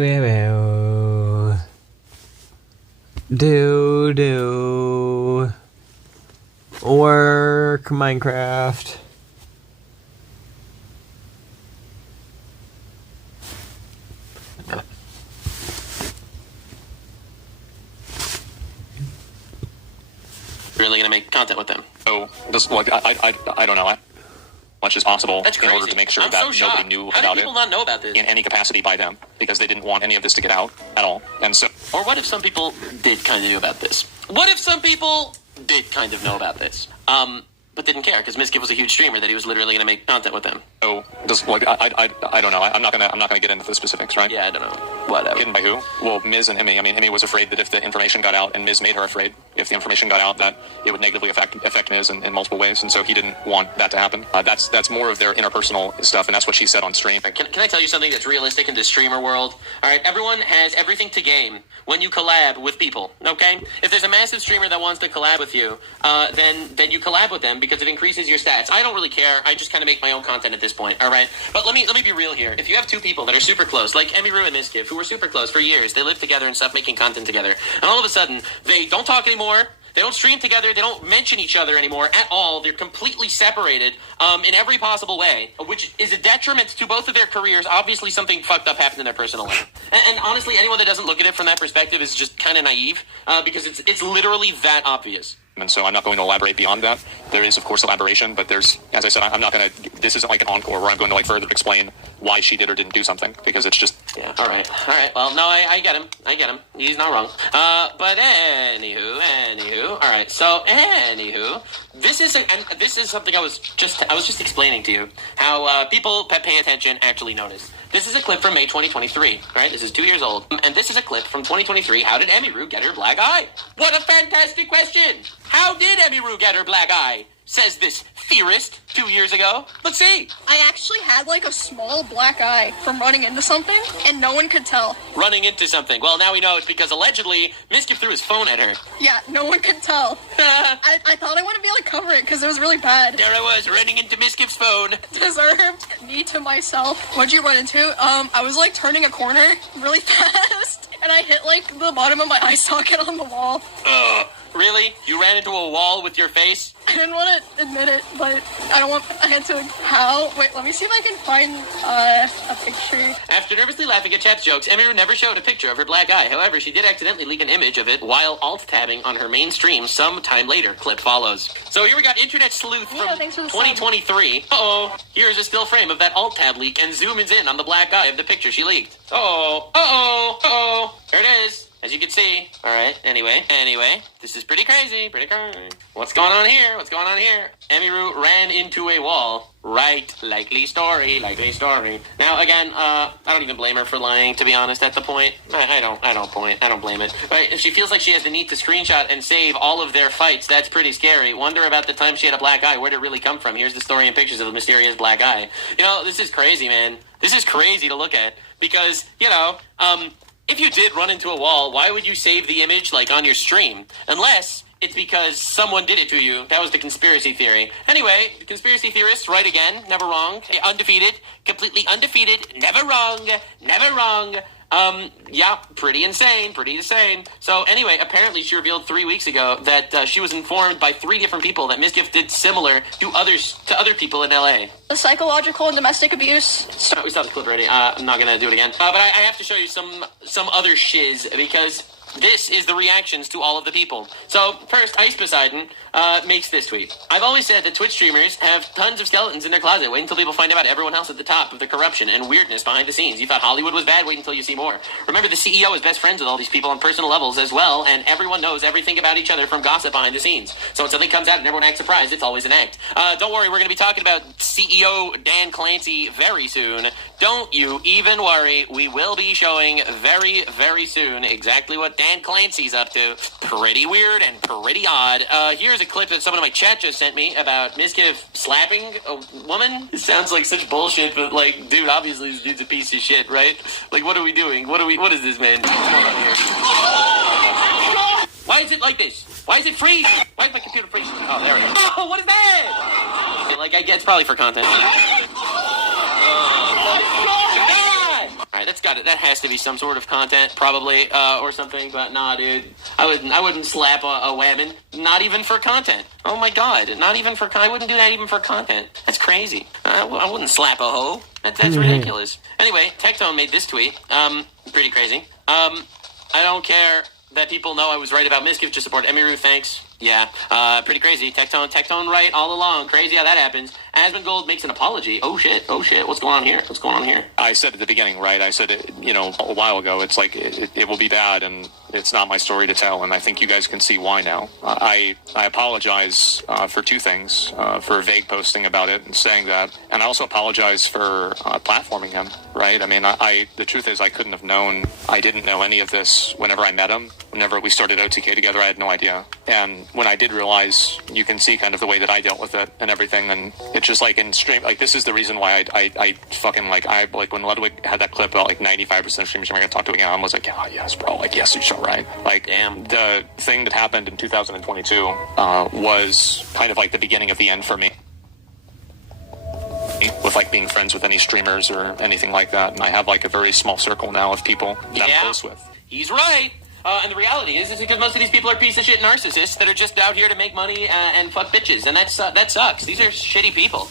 Do work Minecraft. Really gonna make content with them. So, just like I don't know. Much as possible That's crazy. in order to make sure I'm that so shocked. nobody knew How about did it people not know about this? in any capacity by them, because they didn't want any of this to get out at all. And so, Or what if some people did kind of know about this? What if some people did kind of know about this? But didn't care because Miskiff was a huge streamer that he was literally going to make content with them. just like I don't know. I'm not gonna get into the specifics, right? Yeah, I don't know. Whatever. Hidden by who? Well, Miz and Emmy. I mean, Emmy was afraid that if the information got out, and Miz made her afraid if the information got out, that it would negatively affect Miz in multiple ways, and so he didn't want that to happen. That's more of their interpersonal stuff, and that's what she said on stream. Can I tell you something that's realistic in the streamer world? All right, everyone has everything to gain when you collab with people, okay? If there's a massive streamer that wants to collab with you, then you collab with them because it increases your stats. I don't really care. I just kind of make my own content at this point, all right? But let me be real here. If you have two people that are super close, like Emiru and Miskiff, who were super close for years, they lived together and stuff, making content together, and all of a sudden, they don't talk anymore, they don't stream together, they don't mention each other anymore at all, they're completely separated in every possible way, which is a detriment to both of their careers. Obviously, something fucked up happened in their personal life. And honestly, anyone that doesn't look at it from that perspective is just kind of naive, because it's literally that obvious. And so I'm not going to elaborate beyond that. There is, of course, elaboration, but there's, as I said, I'm not going to, this isn't like an encore where I'm going to like further explain why she did or didn't do something, because it's just... Yeah, all right. Well, no, I get him. He's not wrong. But anywho, all right. So, anywho, this is something I was just explaining to you, how people that pay attention actually notice. This is a clip from May 2023, right? This is 2 years old. And this is a clip from 2023. How did Emiru get her black eye? What a fantastic question! How did Emiru get her black eye? Says this theorist 2 years ago. Let's see. I actually had like a small black eye from running into something, and no one could tell. Running into something. Well, now we know it's because allegedly Miskiff threw his phone at her. Yeah, no one could tell. I thought I wanted to be like cover it because it was really bad. There I was running into Miskiff's phone. Deserved. Me to myself. What'd you run into? I was like turning a corner really fast, and I hit like the bottom of my eye socket on the wall. Really? You ran into a wall with your face? I didn't want to admit it, but I had to. How? Wait, let me see if I can find a picture. After nervously laughing at chat's jokes, Emiru never showed a picture of her black eye. However, she did accidentally leak an image of it while alt-tabbing on her main stream some time later. Clip follows. So here we got Internet Sleuth from 2023. Uh-oh. Here's a still frame of that alt-tab leak and zooms in on the black eye of the picture she leaked. Uh-oh. There it is. As you can see. Alright, anyway. This is pretty crazy. What's going on here? Emiru ran into a wall. Right. Likely story. Now, again, I don't even blame her for lying, to be honest, at the point. I don't blame it. Right, if she feels like she has the need to screenshot and save all of their fights, that's pretty scary. Wonder about the time she had a black eye. Where'd it really come from? Here's the story and pictures of the mysterious black eye. You know, this is crazy, man. This is crazy to look at. Because, if you did run into a wall, why would you save the image, like, on your stream? Unless it's because someone did it to you. That was the conspiracy theory. Anyway, conspiracy theorists, right again, never wrong. Undefeated, completely undefeated, never wrong. Yeah, pretty insane. So anyway, apparently she revealed 3 weeks ago that she was informed by 3 different people that Miskiff did similar to other people in LA. The psychological and domestic abuse. We saw the clip already. I'm not gonna do it again. But I have to show you some other shiz because this is the reactions to all of the people. So, first, Ice Poseidon makes this tweet. I've always said that Twitch streamers have tons of skeletons in their closet. Wait until people find out everyone else at the top of the corruption and weirdness behind the scenes. You thought Hollywood was bad? Wait until you see more. Remember, the CEO is best friends with all these people on personal levels as well, and everyone knows everything about each other from gossip behind the scenes. So when something comes out and everyone acts surprised, it's always an act. Don't worry, we're going to be talking about CEO Dan Clancy very soon. Don't you even worry. We will be showing very, very soon exactly what Dan Clancy's up to. Pretty weird and pretty odd. Here's a clip that someone in my chat just sent me about Miskiff slapping a woman. It sounds like such bullshit, but like, dude, obviously this dude's a piece of shit, right? Like, what are we doing? What is this, man? What's going on here? Why is it like this? Why is it freezing? Why is my computer freezing? Oh, there it is. Oh, what is that? Like, I guess it's probably for content. All right, that has to be some sort of content, probably, or something. But nah, dude, I wouldn't slap a woman, not even for content. Oh my god, not even for. I wouldn't do that even for content. That's crazy. I wouldn't slap a hoe. That's ridiculous. Anyway, Tectone made this tweet. Pretty crazy. I don't care that people know I was right about Miskiff to support Emiru. Thanks. Yeah, pretty crazy. Tectone right all along. Crazy how that happens. Asmongold makes an apology. Oh shit. What's going on here? I said at the beginning, right? I said it, a while ago. It's like it will be bad, and it's not my story to tell. And I think you guys can see why now. I apologize for two things: for vague posting about it and saying that, and I also apologize for platforming him. Right? I mean, the truth is, I couldn't have known. I didn't know any of this whenever I met him. Whenever we started OTK together, I had no idea. And when I did realize, you can see kind of the way that I dealt with it and everything, and it's just like in stream, like this is the reason why I fucking like when Ludwig had that clip about like 95% of streamers are gonna talk to again, I was like, yeah, yes, bro, like yes, you're so right. Like, damn, the thing that happened in 2022 was kind of like the beginning of the end for me. With like being friends with any streamers or anything like that, and I have like a very small circle now of people that I'm close with. He's right. And the reality is because most of these people are piece of shit narcissists that are just out here to make money and fuck bitches, and that sucks. These are shitty people,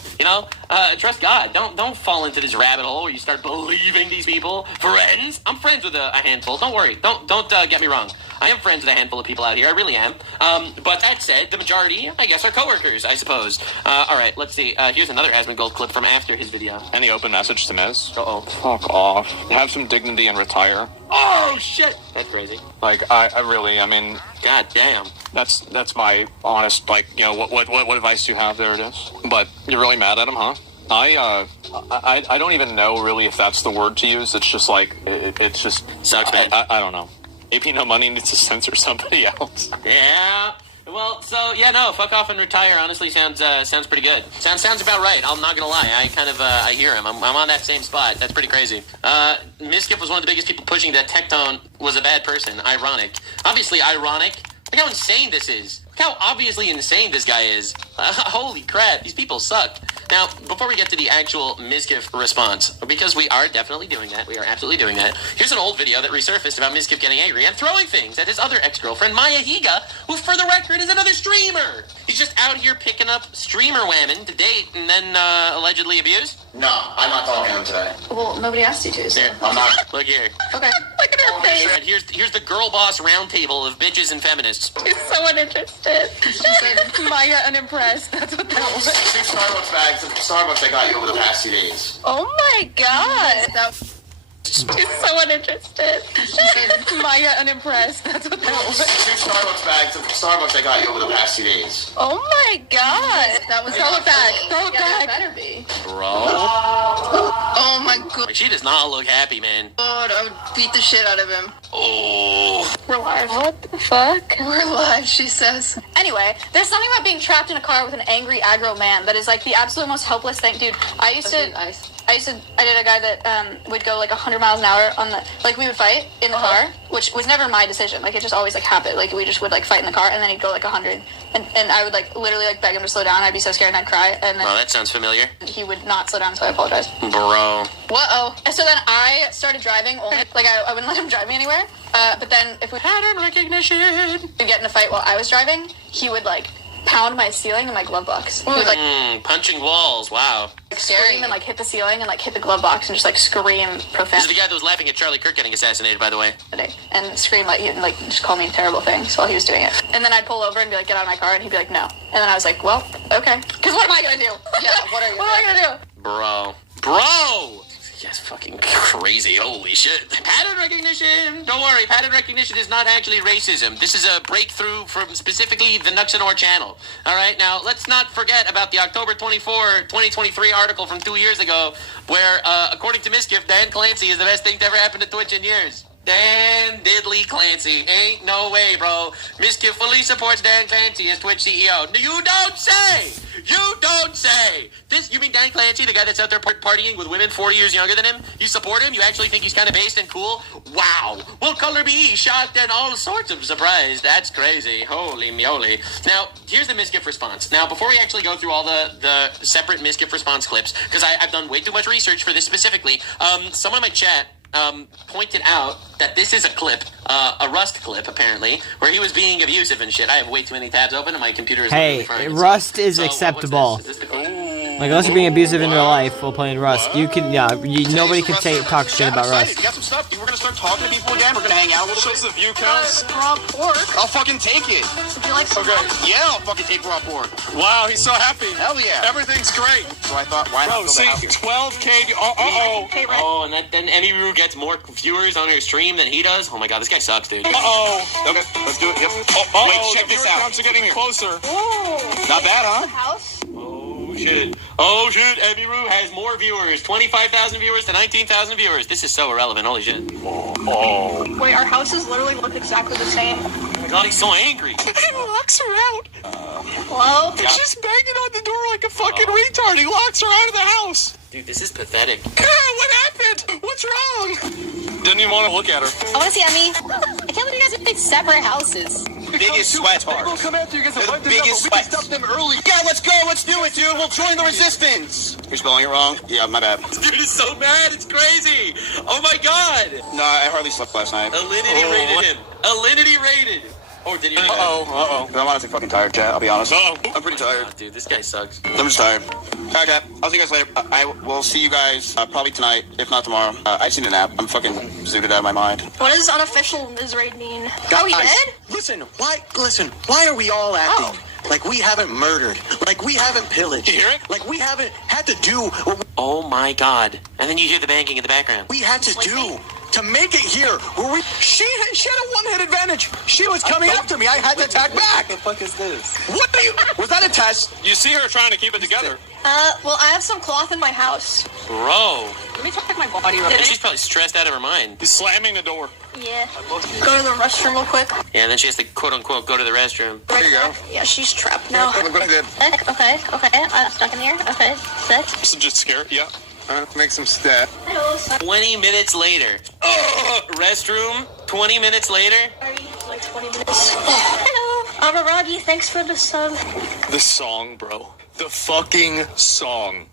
Trust God. Don't fall into this rabbit hole where you start believing these people. Friends, I'm friends with a handful. Don't worry. Don't get me wrong. I am friends with a handful of people out here. I really am. But that said, the majority, I guess, are coworkers, I suppose. All right, let's see. Here's another Asmongold clip from after his video. Any open message to Miz? Uh-oh. Fuck off. Have some dignity and retire. Oh, shit. That's crazy. Like, I really, I mean... God damn. That's my honest, like, what advice do you have? There it is. But you're really mad at him, huh? I don't even know really if that's the word to use. It's just like, it's just... Sucks, man. I don't know. Maybe No Money needs to censor somebody else. Yeah. Well, so, yeah, no, fuck off and retire honestly sounds pretty good. Sounds about right. I'm not gonna lie. I hear him. I'm on that same spot. That's pretty crazy. Miskiff was one of the biggest people pushing that Tectone was a bad person. Ironic. Obviously ironic. Look how insane this is. Look how obviously insane this guy is. Holy crap, these people suck. Now, before we get to the actual Miskiff response, because we are definitely doing that, we are absolutely doing that, here's an old video that resurfaced about Miskiff getting angry and throwing things at his other ex-girlfriend, Maya Higa, who, for the record, is another streamer. He's just out here picking up streamer women to date and then allegedly abuse. No, I'm not talking to him today. Well, nobody asked you to, so. Here, I'm not. Look here. Okay. Look at her face. And here's the girl boss roundtable of bitches and feminists. She's so uninterested. She said, Maya unimpressed. That's what that was. 6 Starbucks bags of Starbucks I got you over the past 2 days. Oh my god. She's so uninterested. She said, Maya unimpressed. That's what that was. 6 Starbucks bags of Starbucks I got you over the past 2 days. Oh my god. That was throw it back. Throw it back. Better be. Bro. Oh my god. Like, she does not look happy, man. God, I would beat the shit out of him. Oh. We're live. What the fuck? We're live, she says. Anyway, there's something about being trapped in a car with an angry aggro man that is like the absolute most helpless thing. Dude, I did a guy that would go like 100 miles an hour on the, like we would fight in the car, which was never my decision. Like it just always like happened. Like we just would like fight in the car and then he'd go like 100 and I would like literally like beg him to slow down. I'd be so scared and I'd cry and then Oh, that sounds familiar. he would not slow down, so I apologize. Bro. Whoa. And so then I started driving only, like I wouldn't let him drive me anywhere. But then if we Pattern recognition. would get in a fight while I was driving, he would like pound my ceiling in my glove box. He would like Punching walls. Wow. scream and like hit the ceiling and like hit the glove box and just like scream This is profanity the guy that was laughing at Charlie Kirk getting assassinated, by the way. and scream like he like just call me terrible things while he was doing it. And then I'd pull over and be like, get out of my car, and he'd be like, no. And then I was like, well, okay. Because what am I gonna do? Yeah, what are you What am I gonna do? Bro. Yes, fucking crazy. Holy shit. Pattern recognition. Don't worry. Pattern recognition is not actually racism. This is a breakthrough from specifically the Nuxanor channel. All right. Now, let's not forget about the October 24, 2023 article from 2 years ago where, according to Miskiff, Dan Clancy is the best thing to ever happen to Twitch in years. Dan Diddley Clancy. Ain't no way, bro. Miskiff fully supports Dan Clancy as Twitch CEO. You don't say! You don't say! You mean Dan Clancy, the guy that's out there partying with women 40 years younger than him? You support him? You actually think he's kind of based and cool? Wow. Well, color me shocked and all sorts of surprised. That's crazy. Holy moly. Now, here's the Miskiff response. Now, before we actually go through all the separate Miskiff response clips, because I've done way too much research for this specifically, someone in my chat pointed out that this is a clip, a Rust clip, apparently, where he was being abusive and shit. I have way too many tabs open and my computer is... Hey, Rust is acceptable. Like, unless you're being abusive in real life while playing Rust, you can, nobody can talk shit about Rust. You got some stuff? We're gonna start talking to people again? We're gonna hang out a little bit? Shows the view counts. Raw pork. I'll fucking take it. Would you like some? Okay. Yeah, I'll fucking take raw pork. Wow, he's so happy. Hell yeah. Everything's great. So I thought, why not Bro, see, 12K. Oh, and then Emmy Rue gets more viewers on her stream than he does? Oh my god, this guy sucks, dude. Okay, let's do it. Yep. Wait, check this out. Counts are getting closer. Not bad, huh? House? Oh shit, Emmy Rue has more viewers. 25,000 viewers to 19,000 viewers. This is so irrelevant, holy shit. Wait, our houses literally look exactly the same. Oh my god, he's so angry. He locks her out. Hello? She's banging on the door like a fucking retard. He locks her out of the house. Dude, this is pathetic. What happened? What's wrong? Didn't even want to look at her. I want to see Emmy. I can't believe you guys have big separate houses. Biggest sweat We'll heart. come after you guys. The biggest sweat. Stop them early. Yeah, let's go. Let's do it, dude. We'll join the resistance. You're spelling it wrong? Yeah, my bad. Dude is so mad, it's crazy. Oh my god. No, I hardly slept last night. Alinity rated him. Alinity rated. Oh, did you? Uh-oh. I'm honestly fucking tired, chat. I'll be honest. Uh-oh. I'm pretty tired. Oh, dude, this guy sucks. I'm just tired. Alright, chat. I'll see you guys later. I will see you guys probably tonight, if not tomorrow. I just need a nap. I'm fucking zooted out of my mind. What does unofficial Ms. Raid mean? Oh, he did? Listen, why are we all acting like we haven't murdered, like we haven't pillaged, You hear it? like we haven't had to do what Oh my god. And then you hear the banging in the background. we had to do to make it here? Where we she had a one-hit advantage. She was coming after me. I had to attack back. What the fuck is this? What are you? Was that a test? You see her trying to keep it together. Well, I have some cloth in my house. Bro. Let me check my body real And quick. she's probably stressed out of her mind. He's slamming the door. Yeah. Go to the restroom real quick. Yeah, and then she has to quote-unquote go to the restroom. There you go. Yeah, she's trapped now. Go ahead. Okay. Stuck in here. Okay. Set. So just scared. Yeah. Make some stat. 20 minutes later. Restroom. 20 minutes later. Like 20 minutes. Hello. Amaragi, thanks for the sub. The song, bro. The fucking song.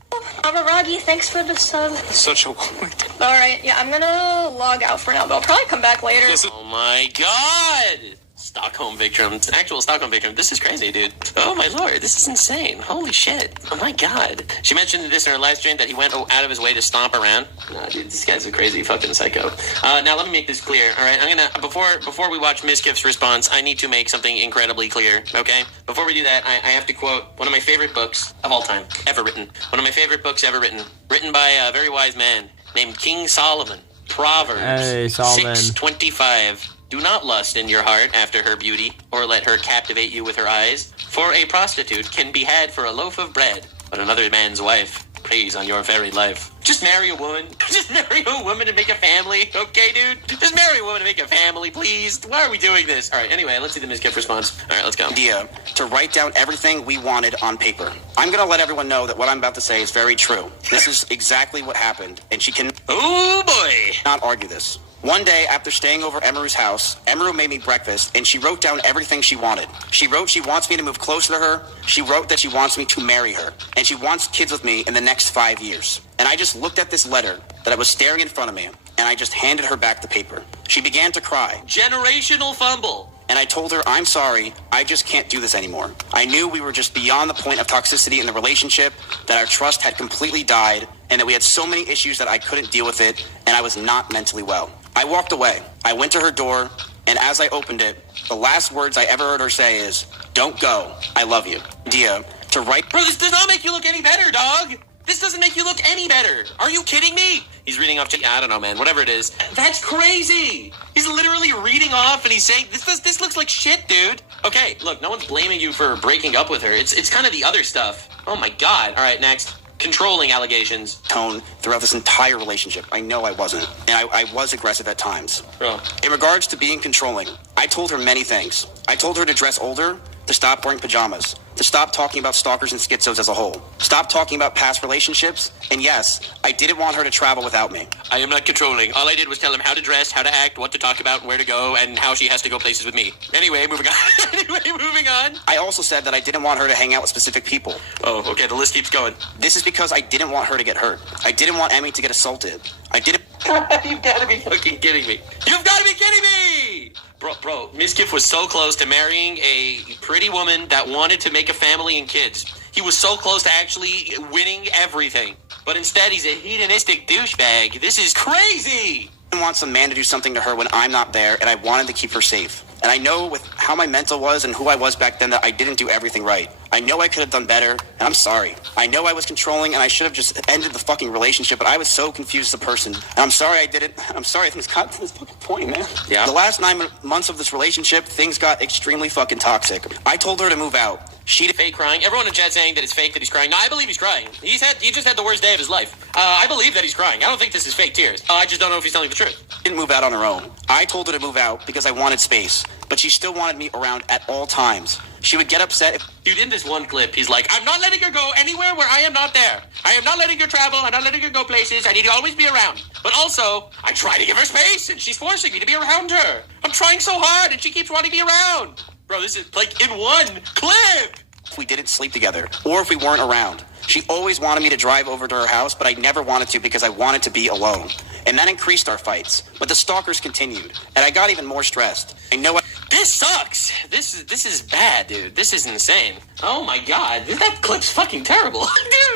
Amaragi, thanks for the sub. Such a... Alright, yeah, I'm gonna log out for now, but I'll probably come back later. This is... Oh my god! Stockholm victim. Actual Stockholm victim. This is crazy, dude. Oh my lord, this is insane. Holy shit. Oh my god. She mentioned this in her live stream that he went out of his way to stomp around. Nah, dude, this guy's a crazy fucking psycho. Now let me make this clear, alright? I'm gonna, before we watch Ms. Gift's response, I need to make something incredibly clear, okay? Before we do that, I have to quote one of my favorite books of all time, ever written. One of my favorite books ever written. Written by a very wise man named King Solomon. Proverbs. Hey, Solomon. 6:25. Do not lust in your heart after her beauty, or let her captivate you with her eyes. For a prostitute can be had for a loaf of bread, but another man's wife preys on your very life. Just marry a woman. Just marry a woman and make a family, okay, dude? Just marry a woman and make a family, please. Why are we doing this? All right, anyway, let's see the Ms. Gift response. All right, let's go. Idea to write down everything we wanted on paper. I'm going to let everyone know that what I'm about to say is very true. This is exactly what happened, and she can Oh, boy. not argue this. One day, after staying over Emiru's house, Emiru made me breakfast, and she wrote down everything she wanted. She wrote she wants me to move closer to her. She wrote that she wants me to marry her, and she wants kids with me in the next 5 years. And I just looked at this letter that I was staring in front of me, and I just handed her back the paper. She began to cry. Generational fumble. And I told her, I'm sorry, I just can't do this anymore. I knew we were just beyond the point of toxicity in the relationship, that our trust had completely died, and that we had so many issues that I couldn't deal with it, and I was not mentally well. I walked away. I went to her door, and as I opened it, the last words I ever heard her say is, "Don't go, I love you." Dia, to write... Bro, this does not make you look any better, dog. This doesn't make you look any better. Are you kidding me? He's reading off, I don't know, man, whatever it is. That's crazy. He's literally reading off and he's saying, this looks like shit, dude. Okay, look, no one's blaming you for breaking up with her. It's kind of the other stuff. Oh my God. All right, next. Controlling allegations. Tone throughout this entire relationship. I know I wasn't. And I was aggressive at times. Bro. In regards to being controlling, I told her many things. I told her to dress older, to stop wearing pajamas, to stop talking about stalkers and schizos as a whole, stop talking about past relationships, and yes, I didn't want her to travel without me. I am not controlling. All I did was tell him how to dress, how to act, what to talk about, where to go, and how she has to go places with me. Anyway, moving on. I also said that I didn't want her to hang out with specific people. Oh, okay, the list keeps going. This is because I didn't want her to get hurt. I didn't want Emmy to get assaulted. I didn't... You've got to be fucking kidding me. You've got to be kidding me! Bro, Miskiff was so close to marrying a pretty woman that wanted to make a family and kids. He was so close to actually winning everything. But instead, he's a hedonistic douchebag. This is crazy! I want some man to do something to her when I'm not there, and I wanted to keep her safe. And I know with how my mental was and who I was back then that I didn't do everything right. I know I could have done better, and I'm sorry. I know I was controlling, and I should have just ended the fucking relationship, but I was so confused as a person. And I'm sorry I did it. I'm sorry things got to this fucking point, man. Yeah. The last 9 months of this relationship, things got extremely fucking toxic. I told her to move out. She Fake crying. Everyone in chat saying that it's fake that he's crying. No, I believe he's crying. He just had the worst day of his life. I believe that he's crying. I don't think this is fake tears. I just don't know if he's telling the truth. didn't move out on her own. I told her to move out because I wanted space, but she still wanted me around at all times. She would get upset if... Dude, in this one clip, he's like, I'm not letting her go anywhere where I am not there. I am not letting her travel. I'm not letting her go places. I need to always be around. But also, I try to give her space, and she's forcing me to be around her. I'm trying so hard, and she keeps wanting me around. Bro, this is like in one clip. we didn't sleep together, or if we weren't around. She always wanted me to drive over to her house, but I never wanted to because I wanted to be alone. And that increased our fights. But the stalkers continued, and I got even more stressed. I know This sucks. This is bad, dude. This is insane. Oh my god, that clip's fucking terrible.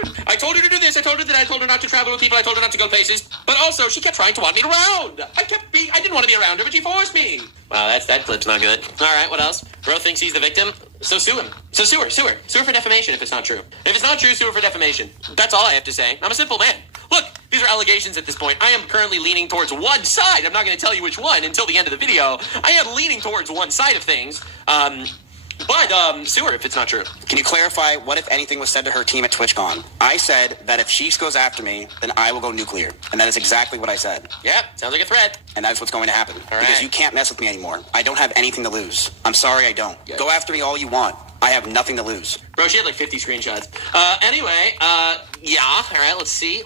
Dude, I told her to do this. I told her not to travel with people. I told her not to go places. But also, she kept trying to want me around. I didn't want to be around her, but she forced me. Wow, that clip's not good. All right, what else? Bro thinks he's the victim, so sue him. So sue her. Sue her for defamation if it's not true. If it's not true, sue her for defamation. That's all I have to say. I'm a simple man. Look, these are allegations at this point. I am currently leaning towards one side. I'm not going to tell you which one until the end of the video. I am leaning towards one side of things. But sue her if it's not true. Can you clarify what, if anything, was said to her team at TwitchCon? I said that if she goes after me, then I will go nuclear. And that is exactly what I said. Yep, sounds like a threat. And that's what's going to happen. All right. Because you can't mess with me anymore. I don't have anything to lose. I'm sorry I don't. Yeah. Go after me all you want. I have nothing to lose. Bro, she had like 50 screenshots. Anyway, yeah. All right, let's see.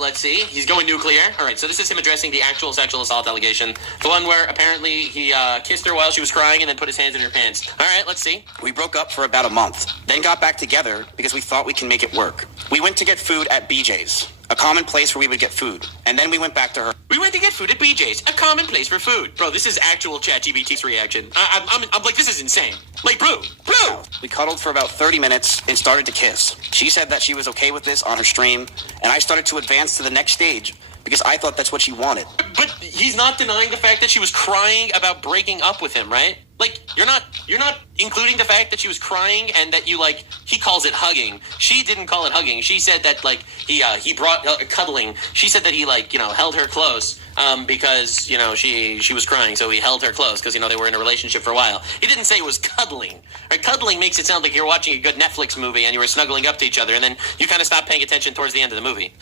He's going nuclear. All right, so this is him addressing the actual sexual assault allegation. The one where apparently he kissed her while she was crying and then put his hands in her pants. All right, let's see. We broke up for about a month, then got back together because we thought we can make it work. We went to get food at BJ's, a common place where we would get food. And then we went back to her. We went to get food at BJ's, a common place for food. Bro, this is actual ChatGPT's reaction. I'm like, this is insane. Like, bro. We cuddled for about 30 minutes and started to kiss. She said that she was okay with this on her stream, and I started to advance to the next stage because I thought that's what she wanted. But he's not denying the fact that she was crying about breaking up with him, right? Like, you're not including the fact that she was crying and that he calls it hugging. She didn't call it hugging. She said that, he brought cuddling. She said that he, held her close, because, she was crying, so he held her close because, they were in a relationship for a while. He didn't say it was cuddling. Right? Cuddling makes it sound like you're watching a good Netflix movie and you were snuggling up to each other and then you kind of stop paying attention towards the end of the movie.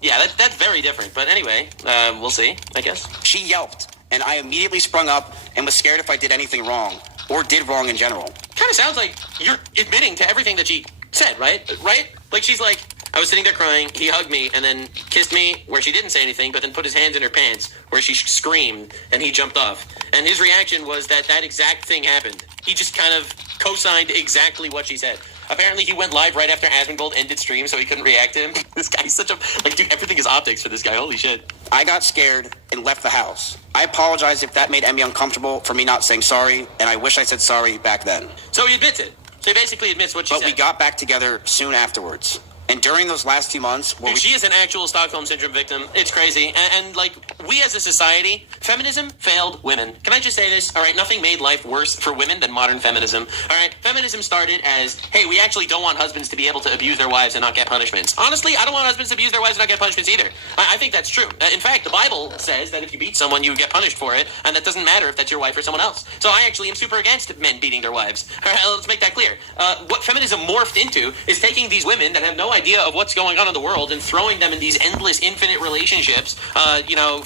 Yeah, that's very different. But anyway, we'll see, I guess. She yelped, and I immediately sprung up and was scared if I did anything wrong, or did wrong in general. Kind of sounds like you're admitting to everything that she said, right? Right? Like, she's like, I was sitting there crying, he hugged me, and then kissed me where she didn't say anything, but then put his hands in her pants where she screamed, and he jumped off. And his reaction was that exact thing happened. He just kind of co-signed exactly what she said. Apparently, he went live right after Asmongold ended stream, so he couldn't react to him. This guy's such a... dude, everything is optics for this guy. Holy shit. I got scared and left the house. I apologize if that made Emmy uncomfortable for me not saying sorry, and I wish I said sorry back then. So he admits it. So he basically admits what she said. But we got back together soon afterwards. And during those last 2 months... She is an actual Stockholm Syndrome victim. It's crazy. And we as a society, feminism failed women. Can I just say this? All right, nothing made life worse for women than modern feminism. All right, feminism started as, hey, we actually don't want husbands to be able to abuse their wives and not get punishments. Honestly, I don't want husbands to abuse their wives and not get punishments either. I think that's true. In fact, the Bible says that if you beat someone, you get punished for it, and that doesn't matter if that's your wife or someone else. So I actually am super against men beating their wives. All right, let's make that clear. What feminism morphed into is taking these women that have no idea of what's going on in the world and throwing them in these endless, infinite relationships,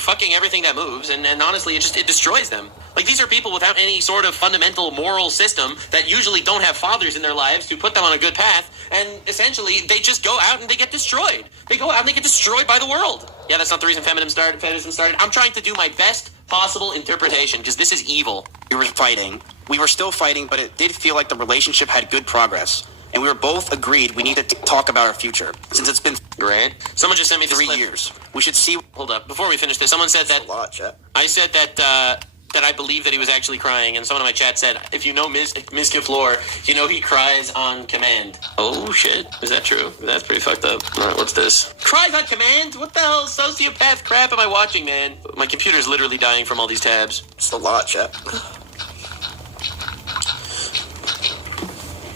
fucking everything that moves, and honestly, it destroys them. Like, these are people without any sort of fundamental moral system that usually don't have fathers in their lives to put them on a good path, and essentially, they just go out and they get destroyed. They go out and they get destroyed by the world. Yeah, that's not the reason feminism started. I'm trying to do my best possible interpretation, because this is evil. We were fighting. We were still fighting, but it did feel like the relationship had good progress. and we were both agreed we need to talk about our future. Since it's been Great. Someone just sent me this 3 clip. years, we should see. Hold up. Before we finish this, someone said that... A lot, chat. I said that I believe that he was actually crying, and someone in my chat said, if you know Ms. Kiflor, you know he cries on command. Oh, shit. Is that true? That's pretty fucked up. All right, what's this? Cries on command? What the hell sociopath crap am I watching, man? My computer's literally dying from all these tabs. It's a lot, chat.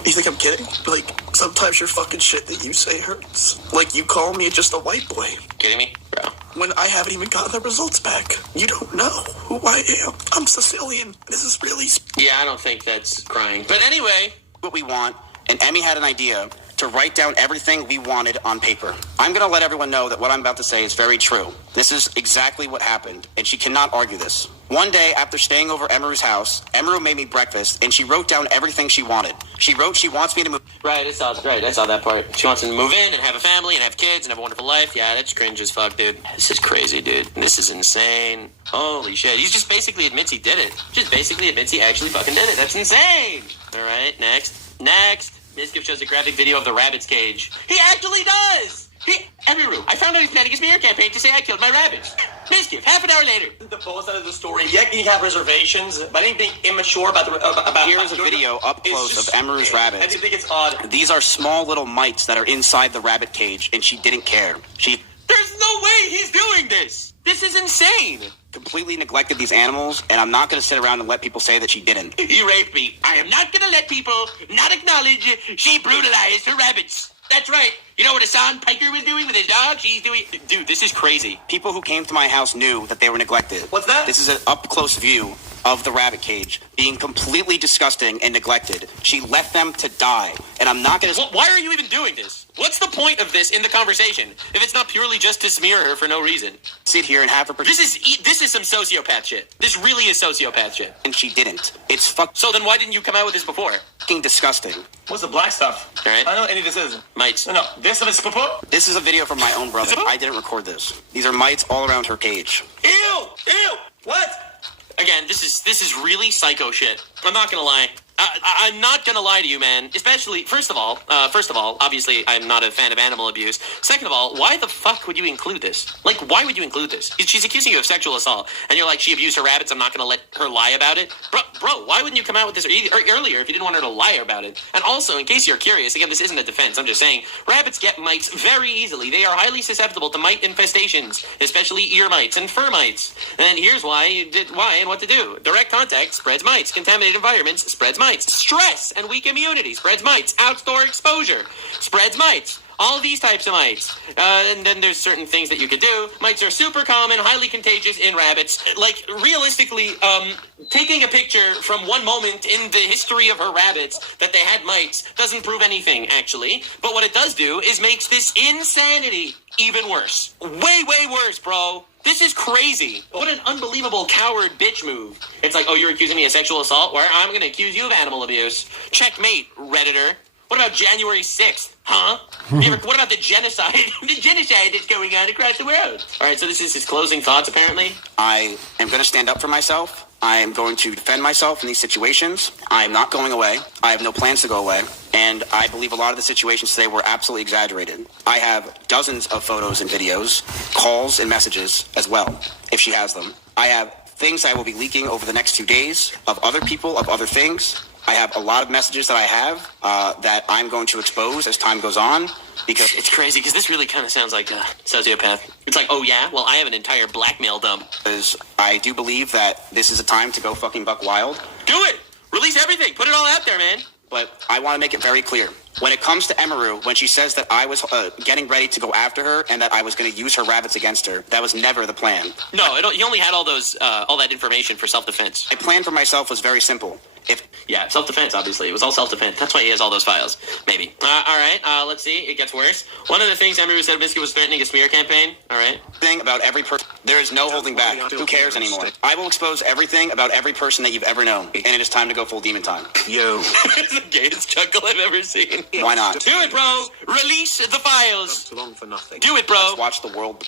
You think I'm kidding? Like, sometimes your fucking shit that you say hurts. Like, you call me just a white boy. Kidding me? Bro. When I haven't even gotten the results back. You don't know who I am. I'm Sicilian. This is really... Yeah, I don't think that's crying. But anyway... What we want, and Emmy had an idea to write down everything we wanted on paper. I'm going to let everyone know that what I'm about to say is very true. This is exactly what happened, and she cannot argue this. One day, after staying over Emeru's house, Emeru made me breakfast, and she wrote down everything she wanted. She wrote she wants me to move... Right, I saw that part. She wants to move in and have a family and have kids and have a wonderful life. Yeah, that's cringe as fuck, dude. This is crazy, dude. This is insane. Holy shit. He just basically admits he did it. Just basically admits he actually fucking did it. That's insane. All right, next. Miskiff shows a graphic video of the rabbit's cage. He actually does! Emeru, I found out he's planning a smear campaign to say I killed my rabbits. Miskiff, half an hour later. The full side of the story. Yeah, you have reservations, but I think being immature about Here's a video up close of Emeru's rabbits. I just think it's odd. These are small little mites that are inside the rabbit cage, and she didn't care. There's no way he's doing this! This is insane! Completely neglected these animals, and I'm not going to sit around and let people say that she didn't. He raped me. I am not going to let people not acknowledge she brutalized her rabbits. That's right. You know what Hassan Piker was doing with his dog? She's doing... Dude, this is crazy. People who came to my house knew that they were neglected. What's that? This is an up-close view of the rabbit cage being completely disgusting and neglected. She left them to die, and I'm not going to... Why are you even doing this? What's the point of this in the conversation if it's not purely just to smear her for no reason? Sit here and have her... This is some sociopath shit. This really is sociopath shit. And she didn't. It's So then why didn't you come out with this before? fucking disgusting. What's the black stuff? All right. I don't know any of this is. Mites. No, this stuff is poo-poo? This is a video from my own brother. I didn't record this. These are mites all around her cage. Ew! What? Again, this is really psycho shit. I'm not gonna lie. I'm not gonna lie to you, man. Especially, first of all, obviously, I'm not a fan of animal abuse. Second of all, why the fuck would you include this? Like, why would you include this? She's accusing you of sexual assault, and you're like, she abused her rabbits, I'm not gonna let her lie about it? Bro, why wouldn't you come out with this earlier if you didn't want her to lie about it? And also, in case you're curious, again, this isn't a defense, I'm just saying, rabbits get mites very easily. They are highly susceptible to mite infestations, especially ear mites and fur mites. And here's why and what to do. Direct contact spreads mites. Contaminated environments spreads mites. Stress and weak immunity spreads mites. Outdoor exposure spreads mites. All of these types of mites. And then there's certain things that you could do. Mites are super common, highly contagious in rabbits. Like, realistically, taking a picture from one moment in the history of her rabbits that they had mites doesn't prove anything, actually. But what it does do is makes this insanity even worse. Way, way worse, bro. This is crazy. What an unbelievable coward bitch move. It's like, oh, you're accusing me of sexual assault? Well, I'm going to accuse you of animal abuse. Checkmate, Redditor. What about January 6th? Huh? What about the genocide? The genocide that's going on across the world. All right, so this is his closing thoughts, apparently. I am going to stand up for myself. I am going to defend myself in these situations. I am not going away. I have no plans to go away. And I believe a lot of the situations today were absolutely exaggerated. I have dozens of photos and videos, calls and messages as well, if she has them. I have things I will be leaking over the next 2 days of other people, of other things. I have a lot of messages that I have that I'm going to expose as time goes on. Because it's crazy, because this really kind of sounds like a sociopath. It's like, oh yeah? Well, I have an entire blackmail dump. Because I do believe that this is a time to go fucking buck wild. Do it! Release everything! Put it all out there, man! But I want to make it very clear. When it comes to Emeru, when she says that I was getting ready to go after her and that I was going to use her rabbits against her, that was never the plan. No, he only had all that information for self-defense. My plan for myself was very simple. Yeah, self-defense, obviously. It was all self-defense. That's why he has all those files. Maybe. All right, let's see. It gets worse. One of the things Emeru said Minsky was threatening a smear campaign. All right. Thing about every person. There is no holding back. Who cares anymore? I will expose everything about every person that you've ever known. And it is time to go full demon time. Yo. It's the gayest chuckle I've ever seen. Why not? Do it, bro. Release the files. Too long for nothing. Do it, bro. Let's watch the world.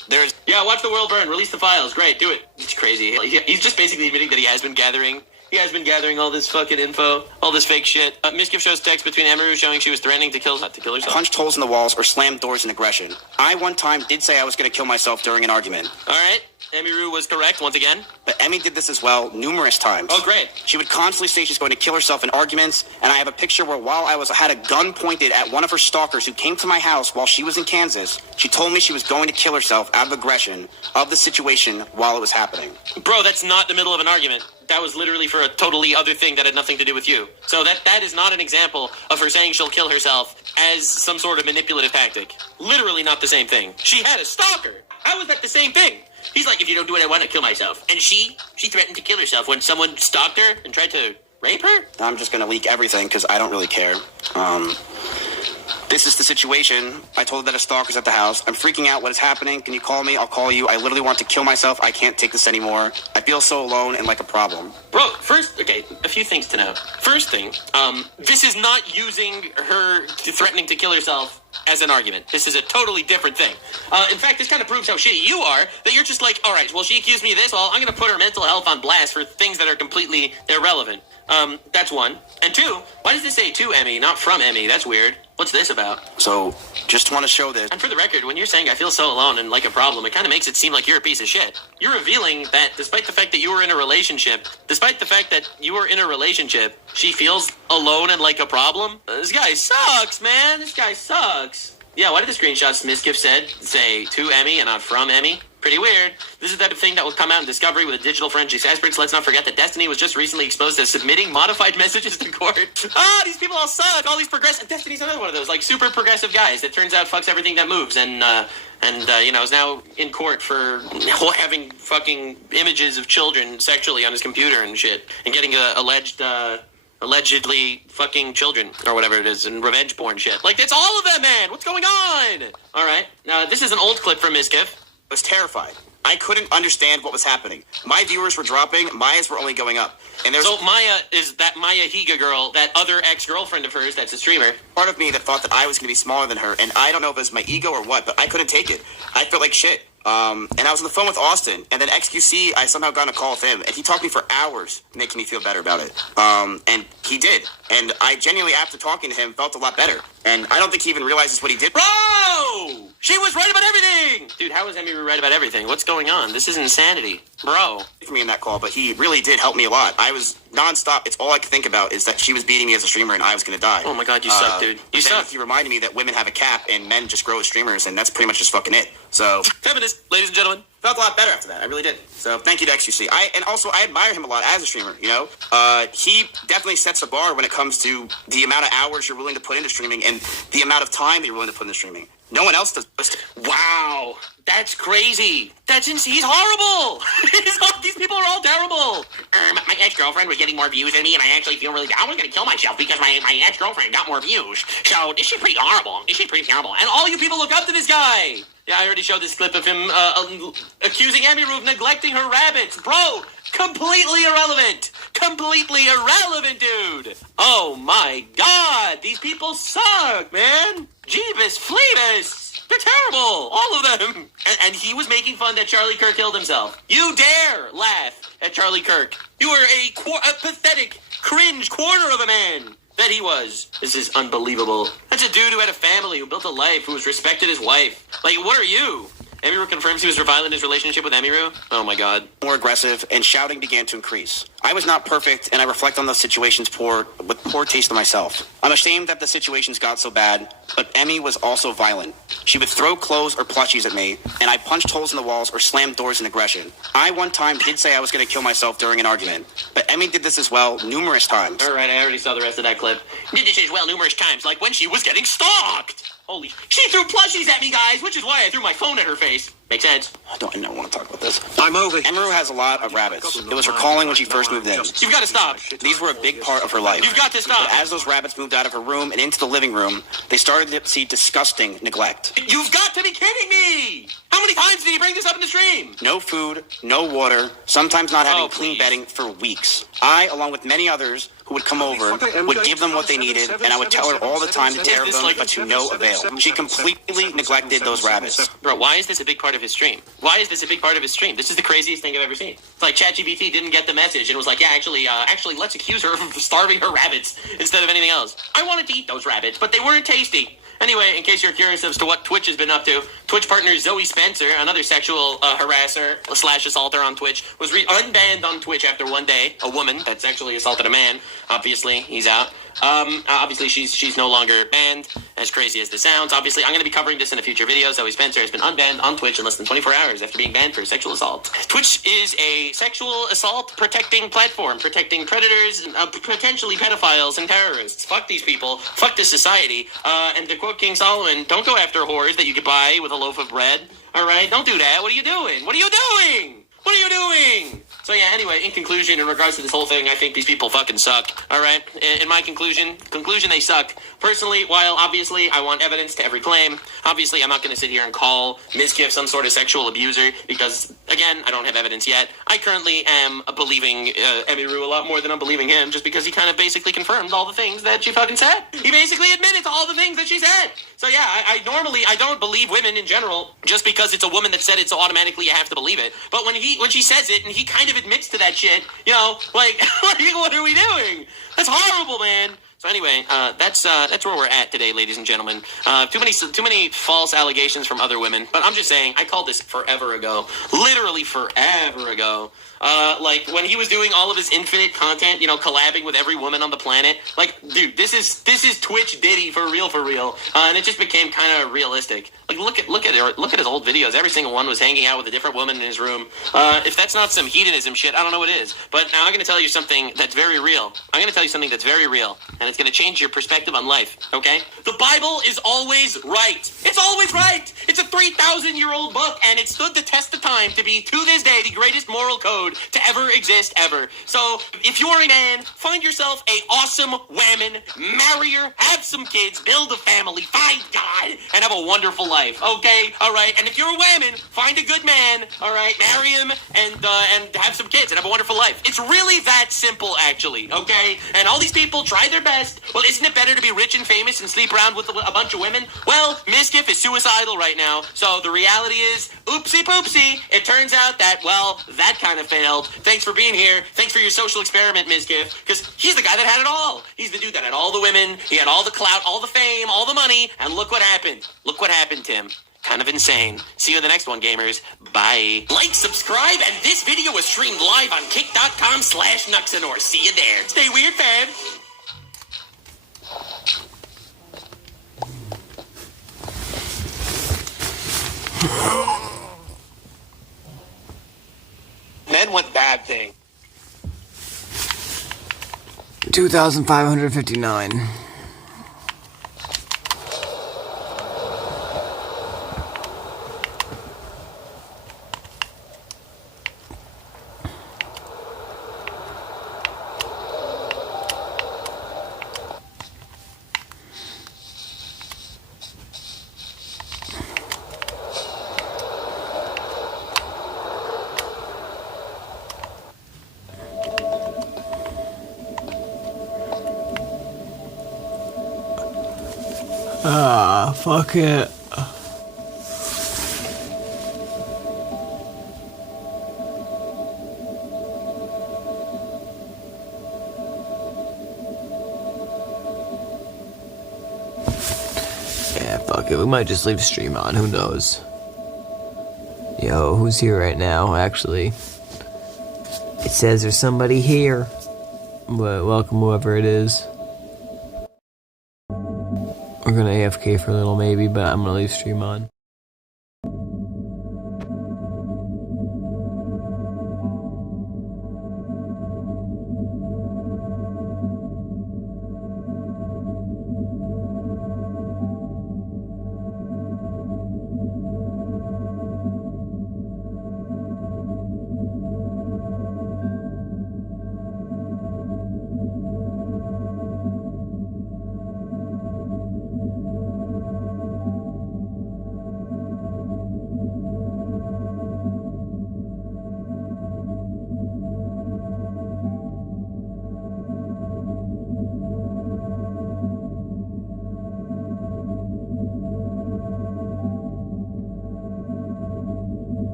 Yeah, watch the world burn. Release the files. Great. Do it. It's crazy. He's just basically admitting that he has been gathering He has been gathering all this fucking info, all this fake shit. Mischief shows text between Emiru showing she was threatening to kill herself. Punched holes in the walls or slammed doors in aggression. I one time did say I was going to kill myself during an argument. All right. Emiru was correct once again. But Emmy did this as well numerous times. Oh, great. She would constantly say she's going to kill herself in arguments, and I have a picture where while I had a gun pointed at one of her stalkers who came to my house while she was in Kansas, she told me she was going to kill herself out of aggression of the situation while it was happening. Bro, that's not the middle of an argument. That was literally for a totally other thing that had nothing to do with you. So that is not an example of her saying she'll kill herself as some sort of manipulative tactic. Literally not the same thing. She had a stalker. How is that the same thing? He's like, if you don't do it, I want to kill myself. And she threatened to kill herself when someone stalked her and tried to rape her? I'm just going to leak everything because I don't really care. This is the situation. I told her that a stalker's at the house. I'm freaking out. What is happening? Can you call me? I'll call you. I literally want to kill myself. I can't take this anymore. I feel so alone and like a problem. Bro, a few things to know. First thing, this is not using her threatening to kill herself as an argument. This is a totally different thing. In fact, this kind of proves how shitty you are, that you're just like, all right, well, she accused me of this, well, I'm going to put her mental health on blast for things that are completely irrelevant. That's one. And two, why does this say to Emmy, not from Emmy? That's weird. What's this about? So, just want to show this. And for the record, when you're saying I feel so alone and like a problem, it kind of makes it seem like you're a piece of shit. You're revealing that despite the fact that you were in a relationship, she feels alone and like a problem? This guy sucks, man. This guy sucks. Yeah, why did the screenshots Misgift said say to Emmy and not from Emmy? Pretty weird. This is the type of thing that will come out in Discovery with a digital forensics experts. Let's not forget that Destiny was just recently exposed as submitting modified messages to court. These people all suck. All these progressive... Destiny's another one of those, like, super progressive guys that turns out fucks everything that moves and is now in court for having fucking images of children sexually on his computer and shit. And getting allegedly fucking children or whatever it is and revenge porn shit. Like, it's all of them, man. What's going on? All right. Now, this is an old clip from Misgift. I was terrified. I couldn't understand what was happening. My viewers were dropping, Maya's were only going up. And So Maya is that Maya Higa girl, that other ex-girlfriend of hers that's a streamer. Part of me that thought that I was going to be smaller than her, and I don't know if it was my ego or what, but I couldn't take it. I felt like shit. And I was on the phone with Austin, and then XQC, I somehow got on a call with him, and he talked to me for hours, making me feel better about it. And he did. And I genuinely, after talking to him, felt a lot better. And I don't think he even realizes what he did. Bro! She was right about everything! Dude, how is Emmy right about everything? What's going on? This is insanity. Bro. For me in that call, but he really did help me a lot. I was nonstop. It's all I could think about is that she was beating me as a streamer and I was going to die. Oh my god, you suck, dude. You suck. He reminded me that women have a cap and men just grow as streamers, and that's pretty much just fucking it. So, feminist, ladies and gentlemen. Felt a lot better after that. I really did. So, thank you to XQC. I admire him a lot as a streamer, you know? He definitely sets a bar when it comes to the amount of hours you're willing to put into streaming and the amount of time that you're willing to put into streaming. No one else does. Wow. That's crazy. That's insane. He's horrible. These people are all terrible. My ex-girlfriend was getting more views than me, and I actually feel really bad. I was going to kill myself because my ex-girlfriend got more views. So this is pretty horrible. This is pretty terrible. And all you people look up to this guy. Yeah, I already showed this clip of him accusing Emiru of neglecting her rabbits. Bro, completely irrelevant. Completely irrelevant, dude. Oh my god. These people suck, man. Jeebus Fleebus. They're terrible. All of them. And he was making fun that Charlie Kirk killed himself. You dare laugh at Charlie Kirk. You are a pathetic, cringe quarter of a man that he was. This is unbelievable. That's a dude who had a family, who built a life, who was respected his wife. Like, what are you? Emiru confirms he was reviling his relationship with Emiru? Oh my god. More aggressive, and shouting began to increase. I was not perfect, and I reflect on those situations with poor taste of myself. I'm ashamed that the situations got so bad, but Emmy was also violent. She would throw clothes or plushies at me, and I punched holes in the walls or slammed doors in aggression. I one time did say I was going to kill myself during an argument, but Emmy did this as well numerous times. Alright, I already saw the rest of that clip. Did this as well numerous times, like when she was getting stalked! Holy... She threw plushies at me, guys, which is why I threw my phone at her face. Makes sense. I don't want to talk about this. I'm over. Emiru has a lot of rabbits. It was her calling when she first moved in. You've got to stop. These were a big part of her life. You've got to stop. But as those rabbits moved out of her room and into the living room, they started to see disgusting neglect. You've got to be kidding me! How many times did he bring this up in the stream? No food, no water, sometimes not having clean bedding for weeks. I, along with many others who would come over, would give them what they needed, and I would tell her all the time to tear them, but to no avail. She completely neglected those rabbits. Bro, why is this a big part part of his stream? Why is this a big part of his stream? This is the craziest thing I've ever seen. It's like ChatGPT didn't get the message and was like, yeah, actually, let's accuse her of starving her rabbits instead of anything else. I wanted to eat those rabbits, but they weren't tasty. Anyway, in case you're curious as to what Twitch has been up to, Twitch partner Zoe Spencer, another sexual harasser / assaulter on Twitch, was unbanned on Twitch after one day. A woman that sexually assaulted a man. Obviously, he's out. Obviously, she's no longer banned, as crazy as this sounds. Obviously, I'm going to be covering this in a future video. Zoe Spencer has been unbanned on Twitch in less than 24 hours after being banned for sexual assault. Twitch is a sexual assault protecting platform, protecting predators, potentially pedophiles, and terrorists. Fuck these people. Fuck this society. And to quote King Solomon, don't go after whores that you could buy with a loaf of bread. All right? Don't do that. What are you doing? What are you doing? What are you doing? So yeah, anyway, in conclusion, in regards to this whole thing, I think these people fucking suck. All right? In my conclusion, they suck. Personally, while obviously I want evidence to every claim, obviously I'm not going to sit here and call Mizkif some sort of sexual abuser because, again, I don't have evidence yet. I currently am believing Emiru a lot more than I'm believing him just because he kind of basically confirmed all the things that she fucking said. He basically admitted to all the things that she said. So yeah, I normally don't believe women in general just because it's a woman that said it, so automatically you have to believe it. But when she says it and he kind of admits to that shit, you know, like, what are we doing? That's horrible, man. So anyway, that's where we're at today, ladies and gentlemen. Too many false allegations from other women. But I'm just saying, I called this forever ago, literally forever ago. Like when he was doing all of his infinite content, you know, collabing with every woman on the planet. Like, dude, this is Twitch Diddy for real. And it just became kind of realistic. Like, look at his old videos. Every single one was hanging out with a different woman in his room. If that's not some hedonism shit, I don't know what is. But now I'm going to tell you something that's very real. And it's going to change your perspective on life, okay? The Bible is always right. It's always right. It's a 3,000-year-old book, and it stood the test of time to be, to this day, the greatest moral code to ever exist, ever. So, if you are a man, find yourself a awesome woman, marry her, have some kids, build a family, find God, and have a wonderful life, okay? All right? And if you're a woman, find a good man, all right? Marry him, and have some kids, and have a wonderful life. It's really that simple, actually, okay? And all these people try their best. Well, isn't it better to be rich and famous and sleep around with a bunch of women? Well, Mizkif is suicidal right now, so the reality is, oopsie poopsie, it turns out that, well, that kind of failed. Thanks for being here. Thanks for your social experiment, Mizkif, because he's the guy that had it all. He's the dude that had all the women, he had all the clout, all the fame, all the money, and look what happened. Look what happened, Tim. Kind of insane. See you in the next one, gamers. Bye. Like, subscribe, and this video was streamed live on kick.com/Nuxanor. See you there. Stay weird, fam. Men want bad thing. 2,559. Fuck it. Yeah, fuck it. We might just leave stream on. Who knows? Yo, who's here right now? Actually, it says there's somebody here. But welcome, whoever it is. We're gonna AFK for a little maybe, but I'm gonna leave stream on.